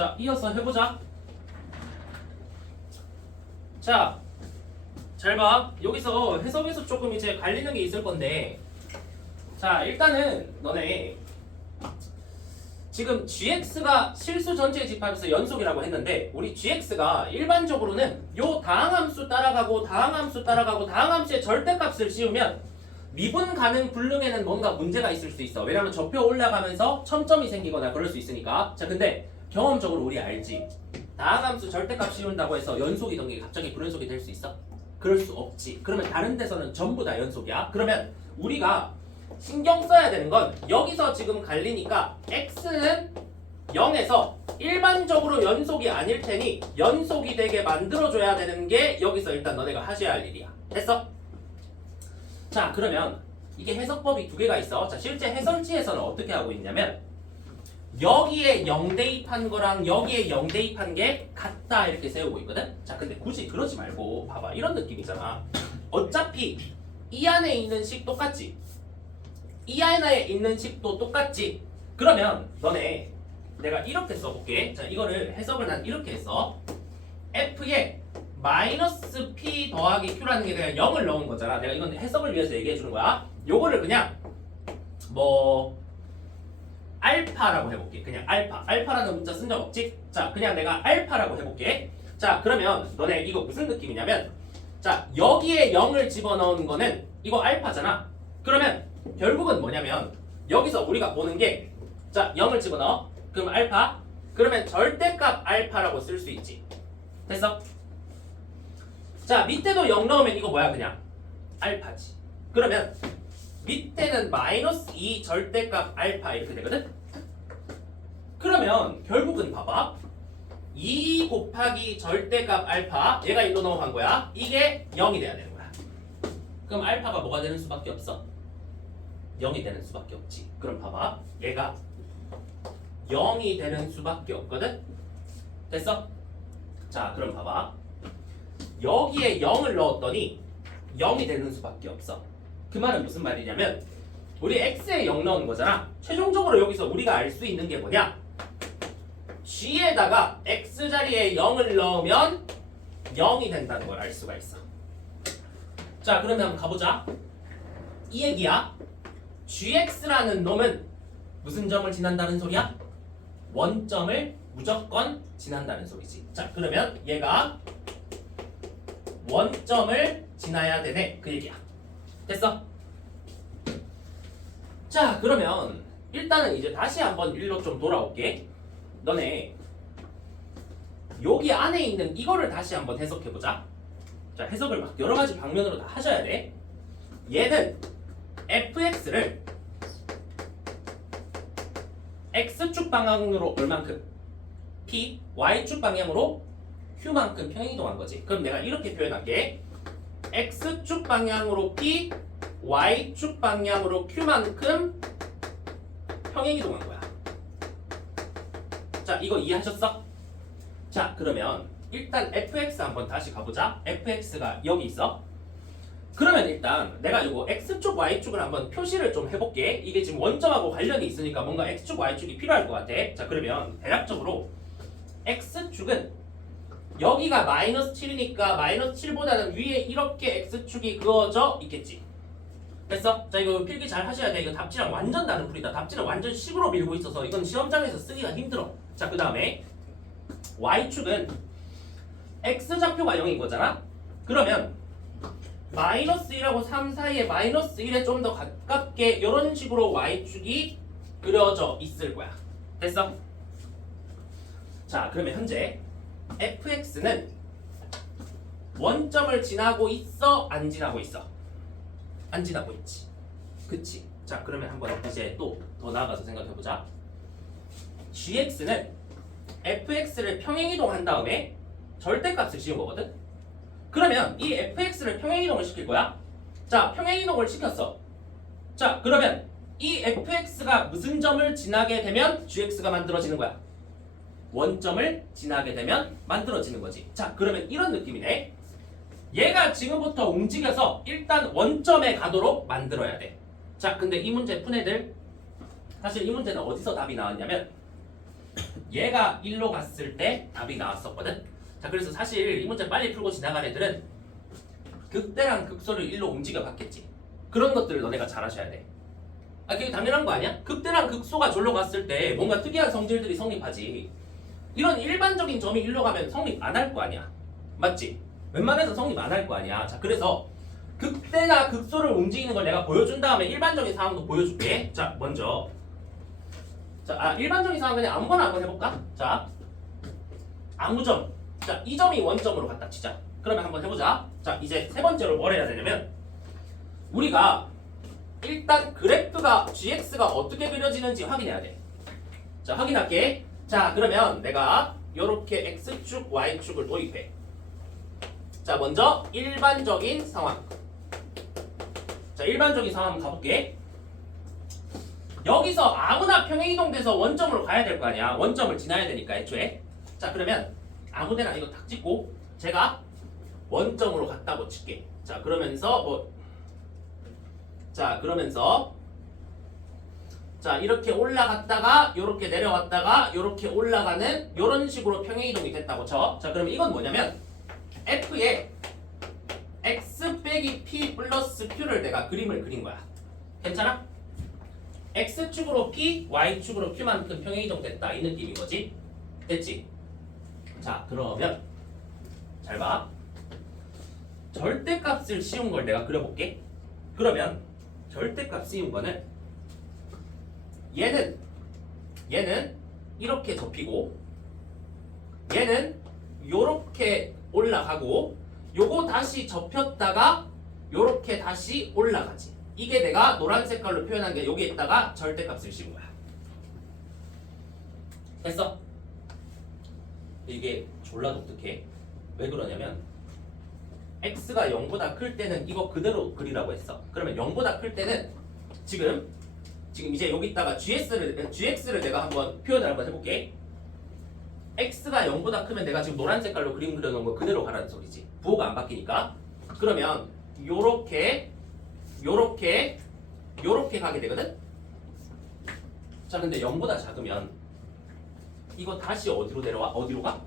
자, 이어서 해보자. 자, 잘 봐. 여기서 해석에서 조금 이제 갈리는 게 있을 건데, 자, 일단은 너네 지금 gx가 실수 전체 집합에서 연속이라고 했는데, 우리 gx가 일반적으로는 요 다항함수 따라가고 다항함수 따라가고 다항함수의 절대값을 씌우면 미분 가능 불능에는 뭔가 문제가 있을 수 있어. 왜냐면 좌표 올라가면서 첨점이 생기거나 그럴 수 있으니까. 자, 근데 경험적으로 우리 알지? 다항함수 절대값 씌운다고 해서 연속이던 게 갑자기 불연속이 될 수 있어? 그럴 수 없지. 그러면 다른 데서는 전부 다 연속이야. 그러면 우리가 신경 써야 되는 건 여기서 지금 갈리니까 x는 0에서 일반적으로 연속이 아닐 테니 연속이 되게 만들어줘야 되는 게 여기서 일단 너네가 하셔야 할 일이야. 됐어? 자, 그러면 이게 해석법이 두 개가 있어. 자, 실제 해설지에서는 어떻게 하고 있냐면 여기에 0 대입한 거랑 여기에 0 대입한 게 같다 이렇게 세우고 있거든. 자, 근데 굳이 그러지 말고 봐봐. 이런 느낌이잖아. 어차피 이 안에 있는 식 똑같지? 이 안에 있는 식도 똑같지? 그러면 너네 내가 이렇게 써볼게. 자, 이거를 해석을 난 이렇게 했어. f에 마이너스 p 더하기 q라는 게 그냥 0을 넣은 거잖아. 내가 이건 해석을 위해서 얘기해 주는 거야. 요거를 그냥 뭐 알파라고 해볼게. 그냥 알파라는 문자 쓴 적 없지? 자, 그냥 내가 알파라고 해볼게. 자, 그러면 너네 이거 무슨 느낌이냐면, 자, 여기에 0을 집어넣은 거는 이거 알파잖아. 그러면 결국은 뭐냐면 여기서 우리가 보는 게, 자, 0을 집어넣어. 그럼 알파. 그러면 절대값 알파라고 쓸 수 있지. 됐어? 자, 밑에도 0 넣으면 이거 뭐야? 그냥 알파지. 그러면 밑에는 마이너스 2 절대값 알파 이렇게 되거든? 그러면 결국은 봐봐. 2 곱하기 절대값 알파, 얘가 일로 넘어간 거야. 이게 0이 돼야 되는 거야. 그럼 알파가 뭐가 되는 수밖에 없어? 0이 되는 수밖에 없지. 그럼 봐봐. 얘가 0이 되는 수밖에 없거든? 됐어? 자, 그럼 봐봐. 여기에 0을 넣었더니 0이 되는 수밖에 없어. 그 말은 무슨 말이냐면 우리 x에 0 넣은 거잖아. 최종적으로 여기서 우리가 알 수 있는 게 뭐냐? g에다가 x 자리에 0을 넣으면 0이 된다는 걸 알 수가 있어. 자, 그러면 한번 가보자. 이 얘기야. gx라는 놈은 무슨 점을 지난다는 소리야? 원점을 무조건 지난다는 소리지. 자, 그러면 얘가 원점을 지나야 되네, 그 얘기야. 됐어? 자, 그러면 일단은 이제 다시 한번 일로 좀 돌아올게. 너네 여기 안에 있는 이거를 다시 한번 해석해보자. 자, 해석을 막 여러 가지 방면으로 다 하셔야 돼. 얘는 fx를 x축 방향으로 얼만큼? p, y축 방향으로 q만큼 평행이동한 거지. 그럼 내가 이렇게 표현할게. x축 방향으로 p, y축 방향으로 q만큼 평행이동한 거야. 자, 이거 이해하셨어? 자, 그러면 일단 fx 한번 다시 가보자. fx가 여기 있어. 그러면 일단 내가 이거 x축, y축을 한번 표시를 좀 해볼게. 이게 지금 원점하고 관련이 있으니까 뭔가 x축, y축이 필요할 것 같아. 자, 그러면 대략적으로 x축은 여기가 마이너스 7이니까 마이너스 7보다는 위에 이렇게 x축이 그어져 있겠지. 됐어? 자, 이거 필기 잘 하셔야 돼. 이거 답지랑 완전 다른 풀이다. 답지는 완전 식으로 밀고 있어서 이건 시험장에서 쓰기가 힘들어. 자, 그 다음에 y축은 x좌표가 0인 거잖아? 그러면 마이너스 1하고 3 사이에 마이너스 1에 좀 더 가깝게 이런 식으로 y축이 그려져 있을 거야. 됐어? 자, 그러면 현재 fx는 원점을 지나고 있어? 안 지나고 있어? 안 지나고 있지. 그치? 자, 그러면 한번 이제 또 더 나아가서 생각해보자. gx는 fx를 평행이동한 다음에 절대값을 씌운 거거든? 그러면 이 fx를 평행이동을 시킬 거야? 자, 평행이동을 시켰어. 자, 그러면 이 fx가 무슨 점을 지나게 되면 gx가 만들어지는 거야? 원점을 지나게 되면 만들어지는 거지. 자, 그러면 이런 느낌이네. 얘가 지금부터 움직여서 일단 원점에 가도록 만들어야 돼. 자, 근데 이 문제 푼 애들 사실 이 문제는 어디서 답이 나왔냐면 얘가 1로 갔을 때 답이 나왔었거든. 자, 그래서 사실 이 문제 빨리 풀고 지나간 애들은 극대랑 극소를 1로 움직여 봤겠지. 그런 것들을 너네가 잘 하셔야 돼. 아, 그게 당연한 거 아니야? 극대랑 극소가 절로 갔을 때 뭔가 특이한 성질들이 성립하지. 이런 일반적인 점이 1로 가면 성립 안 할 거 아니야. 맞지? 웬만해서 성립 안 할 거 아니야. 자, 그래서 극대나 극소를 움직이는 걸 내가 보여준 다음에 일반적인 상황도 보여줄게. 자, 먼저 자, 일반적인 상황 그냥 아무거나 한번 해볼까? 자, 아무 점. 자, 이 점이 원점으로 갖다 치자. 그러면 한번 해보자. 자, 이제 세 번째로 뭘 해야 되냐면 우리가 일단 그래프가 gx가 어떻게 그려지는지 확인해야 돼. 자, 확인할게. 자, 그러면 내가 요렇게 x축, y축을 도입해. 자, 먼저 일반적인 상황. 자, 일반적인 상황 한번 가볼게. 여기서 아무나 평행이동돼서 원점으로 가야 될 거 아니야. 원점을 지나야 되니까 애초에. 자, 그러면 아무데나 이거 탁 찍고 제가 원점으로 갔다고 칠게. 자, 그러면서 자, 이렇게 올라갔다가 요렇게 내려왔다가 요렇게 올라가는 요런 식으로 평행이동이 됐다고 쳐. 자, 그러면 이건 뭐냐면 F에 x 빼기 p 플러스 q를 내가 그림을 그린 거야. 괜찮아? x축으로 p, y축으로 q만큼 평행이동 됐다 이 느낌인 거지. 됐지? 자, 그러면 잘 봐. 절대값을 씌운 걸 내가 그려볼게. 그러면 절대값 씌운 거는 얘는 이렇게 접히고 얘는 요렇게 올라가고 요거 다시 접혔다가 요렇게 다시 올라가지. 이게 내가 노란 색깔로 표현한 게 여기에다가 절대값을 씌운 거야. 됐어? 이게 졸라 독특해. 왜 그러냐면 x가 0보다 클 때는 이거 그대로 그리라고 했어. 그러면 0보다 클 때는 지금 이제 여기다가 gx를 내가 한번 표현을 한번 해볼게. x가 0보다 크면 내가 지금 노란 색깔로 그림 그려놓은 거 그대로 가라는 소리지. 부호가 안 바뀌니까. 그러면 요렇게 가게 되거든. 자, 근데 0보다 작으면 이거 다시 어디로 내려와? 어디로 가?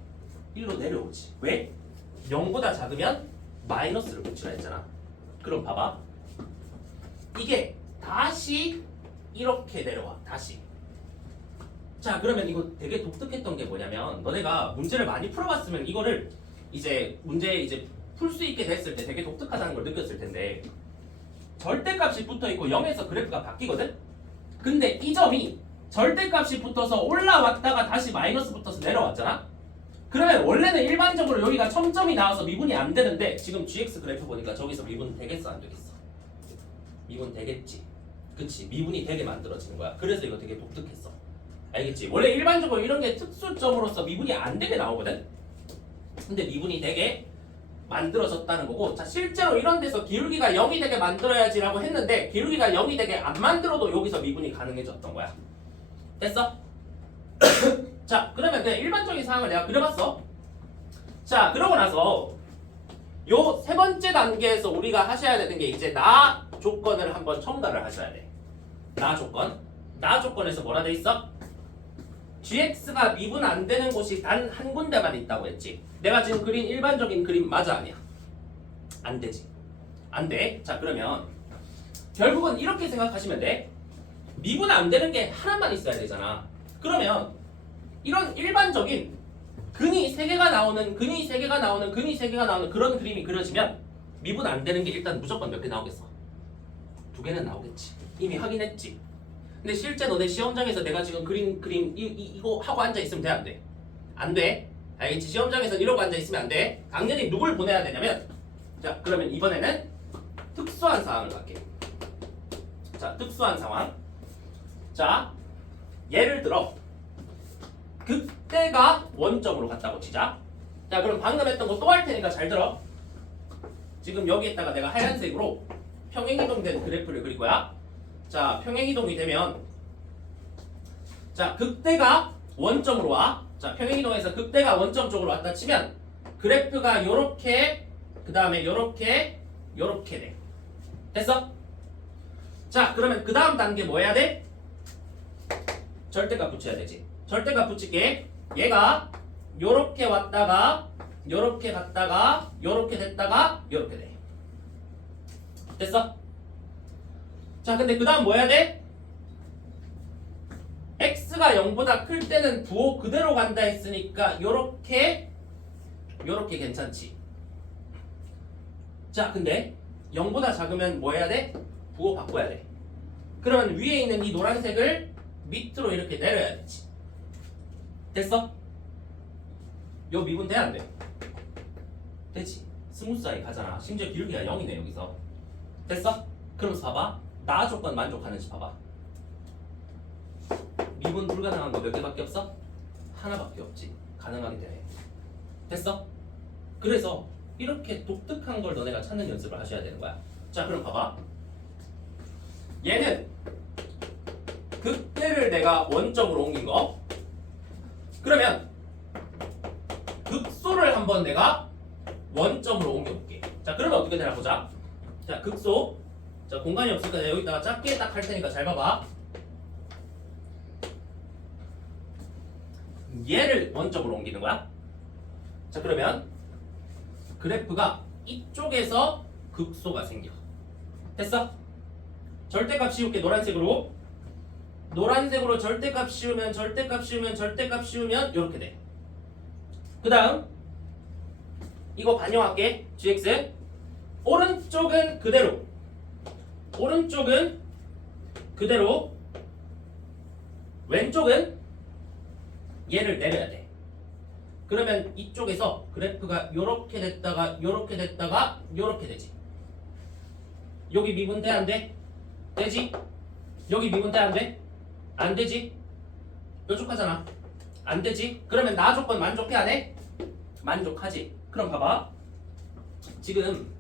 1로 내려오지. 왜? 0보다 작으면 마이너스를 붙이라 했잖아. 그럼 봐봐. 이게 다시 이렇게 내려와. 다시. 자, 그러면 이거 되게 독특했던 게 뭐냐면 너네가 문제를 많이 풀어봤으면 이거를 이제 문제 풀 수 있게 됐을 때 되게 독특하다는 걸 느꼈을 텐데 절대값이 붙어있고 0에서 그래프가 바뀌거든? 근데 이 점이 절대값이 붙어서 올라왔다가 다시 마이너스 붙어서 내려왔잖아? 그러면 원래는 일반적으로 여기가 첨점이 나와서 미분이 안 되는데 지금 gx 그래프 보니까 저기서 미분 되겠어 안 되겠어? 미분 되겠지. 그치? 미분이 되게 만들어지는 거야. 그래서 이거 되게 독특했어. 알겠지? 원래 일반적으로 이런 게 특수점으로서 미분이 안 되게 나오거든? 근데 미분이 되게 만들어졌다는 거고, 자, 실제로 이런 데서 기울기가 0이 되게 만들어야지라고 했는데 기울기가 0이 되게 안 만들어도 여기서 미분이 가능해졌던 거야. 됐어? 자, 그러면 그냥 일반적인 상황을 내가 그려봤어. 자, 그러고 나서 요 세 번째 단계에서 우리가 하셔야 되는 게 이제 나 조건을 한번 첨가를 하셔야 돼. 나 조건. 나 조건에서 뭐라 돼 있어? gx가 미분 안 되는 곳이 단 한 군데만 있다고 했지. 내가 지금 그린 일반적인 그림 맞아 아니야? 안 되지. 안 돼. 자, 그러면 결국은 이렇게 생각하시면 돼. 미분 안 되는 게 하나만 있어야 되잖아. 그러면 이런 일반적인 근이 3개가 나오는 그런 그림이 그려지면 미분 안 되는 게 일단 무조건 몇 개 나오겠어? 2개는 나오겠지. 이미 확인했지. 근데 실제 너네 시험장에서 내가 지금 그림 이거 하고 앉아 있으면 돼 안 돼? 안 돼. 알겠지? 시험장에서 이러고 앉아 있으면 안 돼. 당연히 누굴 보내야 되냐면 자, 그러면 이번에는 특수한 상황을 갈게. 자, 특수한 상황. 자, 예를 들어 극대가 원점으로 갔다고 치자. 자, 그럼 방금 했던 거 또 할 테니까 잘 들어. 지금 여기에다가 내가 하얀색으로 평행이동된 그래프를 그릴 거야. 자, 평행이동이 되면 자, 극대가 원점으로 와. 자, 평행이동에서 극대가 원점 쪽으로 왔다 치면 그래프가 요렇게 그 다음에 요렇게 돼. 됐어? 자, 그러면 그 다음 단계 뭐 해야 돼? 절대값 붙여야 되지. 절대값 붙일게. 얘가 요렇게 왔다가 요렇게 갔다가 요렇게 됐다가 요렇게 돼. 됐어? 자, 근데 그 다음 뭐 해야 돼? x가 0보다 클 때는 부호 그대로 간다 했으니까 요렇게 괜찮지. 자, 근데 0보다 작으면 뭐 해야 돼? 부호 바꿔야 돼. 그러면 위에 있는 이 노란색을 밑으로 이렇게 내려야 되지. 됐어? 요 미분 돼? 안 돼? 되지. 스무스하게 가잖아. 심지어 기울기가 0이네 여기서. 됐어? 그럼 봐봐. 나 조건 만족하는지 봐봐. 미분 불가능한 거 몇 개밖에 없어? 하나밖에 없지. 가능하게 되네. 됐어? 그래서 이렇게 독특한 걸 너네가 찾는 연습을 하셔야 되는 거야. 자, 그럼 봐봐. 얘는 극대를 내가 원점으로 옮긴 거. 그러면 극소를 한번 내가 원점으로 옮겨볼게. 자, 그러면 어떻게 되나 보자. 자, 극소. 자, 공간이 없으니까 내가 여기다가 작게 딱 할 테니까 잘 봐봐. 얘를 원점으로 옮기는 거야. 자, 그러면 그래프가 이쪽에서 극소가 생겨. 됐어? 절대값 씌울게. 노란색으로 절대값 씌우면 이렇게 돼. 그 다음 이거 반영할게. gx 오른쪽은 그대로 왼쪽은 얘를 내려야 돼. 그러면 이쪽에서 그래프가 요렇게 됐다가 요렇게 되지. 여기 미분 돼? 안 돼? 되지? 여기 미분 돼? 안 돼? 안 되지? 뾰족하잖아. 안 되지? 그러면 나 조건 만족해? 안 해? 만족하지. 그럼 봐봐. 지금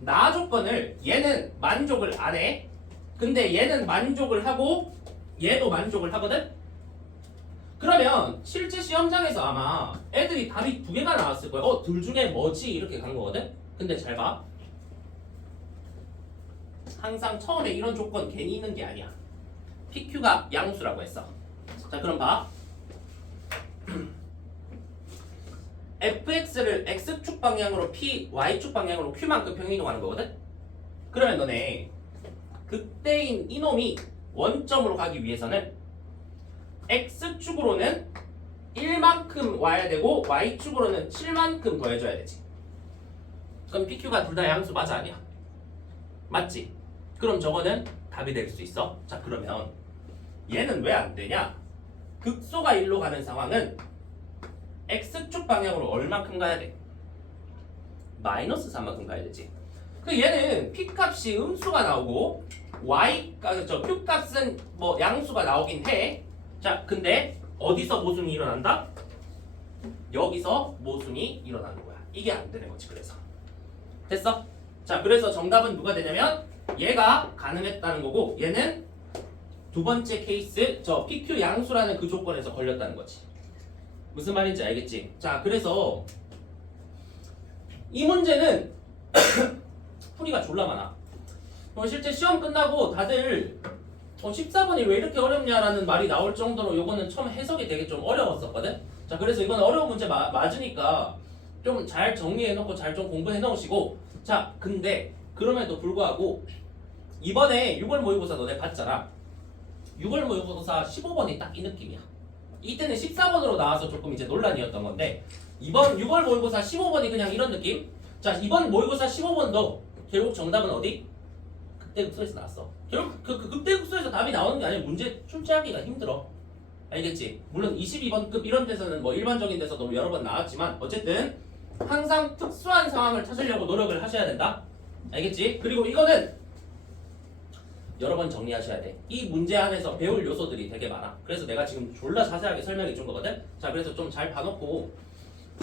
나 조건을 얘는 만족을 안 해. 근데 얘는 만족을 하고 얘도 만족을 하거든? 그러면 실제 시험장에서 아마 애들이 답이 두 개가 나왔을 거야. 둘 중에 뭐지? 이렇게 간 거거든? 근데 잘 봐. 항상 처음에 이런 조건 괜히 있는 게 아니야. PQ가 양수라고 했어. 자, 그럼 봐. fx를 x축 방향으로 p, y축 방향으로 q만큼 평행이동하는 거거든? 그러면 너네 극대인 이놈이 원점으로 가기 위해서는 x축으로는 1만큼 와야 되고 y축으로는 7만큼 더해줘야 되지. 그럼 PQ가 둘 다 양수 맞아 아니야? 맞지? 그럼 저거는 답이 될 수 있어. 자, 그러면 얘는 왜 안 되냐? 극소가 1로 가는 상황은 x축 방향으로 얼만큼 가야 돼? 마이너스 3만큼 가야 되지. 그 얘는 p값이 음수가 나오고 q값은 뭐 양수가 나오긴 해. 자, 근데 어디서 모순이 일어난다? 여기서 모순이 일어나는 거야. 이게 안 되는 거지. 그래서 됐어? 자, 그래서 정답은 누가 되냐면 얘가 가능했다는 거고 얘는 두 번째 케이스 저 PQ 양수라는 그 조건에서 걸렸다는 거지. 무슨 말인지 알겠지? 자, 그래서 이 문제는 풀이가 졸라 많아. 실제 시험 끝나고 다들 14번이 왜 이렇게 어렵냐라는 말이 나올 정도로 요거는 처음 해석이 되게 좀 어려웠었거든? 자, 그래서 이건 어려운 문제 맞으니까 좀 잘 정리해놓고 잘 좀 공부해 놓으시고. 자, 근데 그럼에도 불구하고 이번에 6월 모의고사 너네 봤잖아. 6월 모의고사 15번이 딱 이 느낌이야. 이때는 14번으로 나와서 조금 이제 논란이었던 건데 이번 6월 모의고사 15번이 그냥 이런 느낌? 자, 이번 모의고사 15번도 결국 정답은 어디? 극대극소에서 나왔어. 결국 그 극대극소에서 답이 나오는 게 아니라 문제 출제하기가 힘들어. 알겠지? 물론 22번급 이런 데서는 뭐 일반적인 데서도 여러 번 나왔지만 어쨌든 항상 특수한 상황을 찾으려고 노력을 하셔야 된다. 알겠지? 그리고 이거는 여러 번 정리하셔야 돼. 이 문제 안에서 배울 요소들이 되게 많아. 그래서 내가 지금 졸라 자세하게 설명해 준 거거든? 자, 그래서 좀 잘 봐놓고.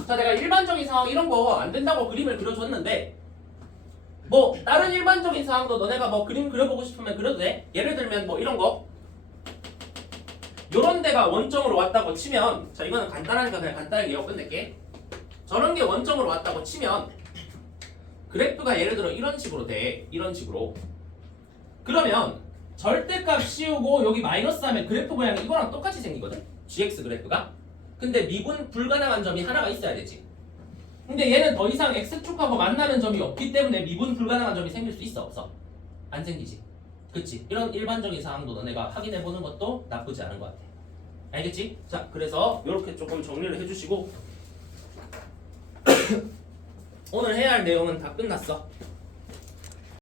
자, 내가 일반적인 상황 이런 거 안 된다고 그림을 그려줬는데 뭐 다른 일반적인 상황도 너네가 뭐 그림 그려보고 싶으면 그려도 돼. 예를 들면 뭐 이런 거 요런 데가 원점으로 왔다고 치면, 자, 이거는 간단하니까 그냥 간단하게 이거 끝낼게. 저런 게 원점으로 왔다고 치면 그래프가 예를 들어 이런 식으로 돼. 이런 식으로. 그러면 절대값 씌우고 여기 마이너스 하면 그래프 모양이 이거랑 똑같이 생기거든. GX 그래프가. 근데 미분 불가능한 점이 하나가 있어야 되지. 근데 얘는 더 이상 X축하고 만나는 점이 없기 때문에 미분 불가능한 점이 생길 수 있어 없어? 안 생기지. 그치? 이런 일반적인 상황도 너네가 확인해보는 것도 나쁘지 않은 것 같아. 알겠지? 자, 그래서 이렇게 조금 정리를 해주시고 오늘 해야 할 내용은 다 끝났어.